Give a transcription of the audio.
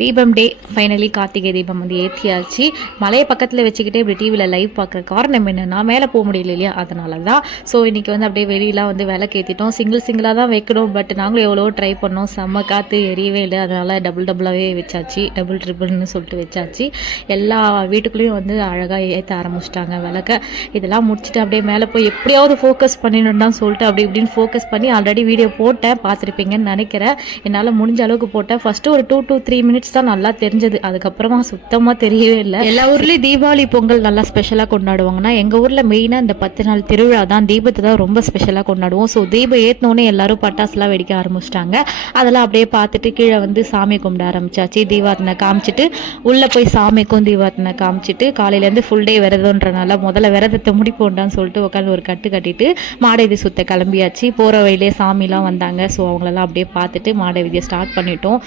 தீபம் டே ஃபைனலி கார்த்திகை தீபம் வந்து ஏற்றியாச்சு. மலையை பக்கத்தில் வச்சுக்கிட்டே இப்படி டிவியில் லைவ் பார்க்குற காரணம் என்னென்னா மேலே போக முடியல இல்லையா, அதனால தான். ஸோ இன்றைக்கி வந்து அப்படியே வெளியெலாம் வந்து விளக்கு ஏற்றிட்டோம். சிங்கிளாக தான் வைக்கணும், பட் நாங்களும் எவ்வளோ ட்ரை பண்ணோம். செம்ம காற்று எரியவே இல்லை, அதனால் டபுளாகவே வச்சாச்சு. டபுள் ட்ரிபிள்னு சொல்லிட்டு வச்சாச்சு. எல்லா வீட்டுக்குள்ளேயும் வந்து அழகாக ஏற்ற ஆரம்பிச்சிட்டாங்க விளக்க. இதெல்லாம் முடிச்சுட்டு அப்படியே மேலே போய் எப்படியாவது ஃபோக்கஸ் பண்ணிடணும்னு சொல்லிட்டு அப்படி இப்படின்னு ஃபோக்கஸ் பண்ணி ஆல்ரெடி வீடியோ போட்டேன், பார்த்துருப்பீங்கன்னு நினைக்கிறேன். என்னால் முடிஞ்ச அளவுக்கு போட்டேன். ஃபஸ்ட்டு ஒரு 2 to 3 மினிட்ஸ் தான் நல்லா தெரிஞ்சது, அதுக்கப்புறமா சுத்தமாக தெரியவே இல்லை. எல்லா ஊர்லேயும் தீபாவளி பொங்கல் நல்லா ஸ்பெஷலாக கொண்டாடுவாங்கன்னா எங்கள் ஊரில் மெயினாக இந்த 10 நாள் திருவிழா தான், தீபத்தை தான் ரொம்ப ஸ்பெஷலாக கொண்டாடுவோம். ஸோ தீபம் ஏற்றினோன்னே எல்லாரும் பட்டாசுலாம் வெடிக்க ஆரம்பிச்சிட்டாங்க. அதெல்லாம் அப்படியே பார்த்துட்டு கீழே வந்து சாமி கும்பிட ஆரம்பிச்சாச்சு. தீபார்த்தனை காமிச்சிட்டு உள்ளே போய் சாமிக்கும் தீபார்த்தனை காமிச்சிட்டு காலையிலேருந்து ஃபுல் டே விரதன்றனால முதல்ல விரதத்தை முடிப்போண்டான்னு சொல்லிட்டு உட்காந்து ஒரு கட்டு கட்டிட்டு மாடவீதி சுத்த கிளம்பியாச்சு. போகிற வழியிலே சாமிலாம் வந்தாங்க. ஸோ அவங்களெல்லாம் அப்படியே பார்த்துட்டு மாடவீதியை ஸ்டார்ட் பண்ணிட்டோம்.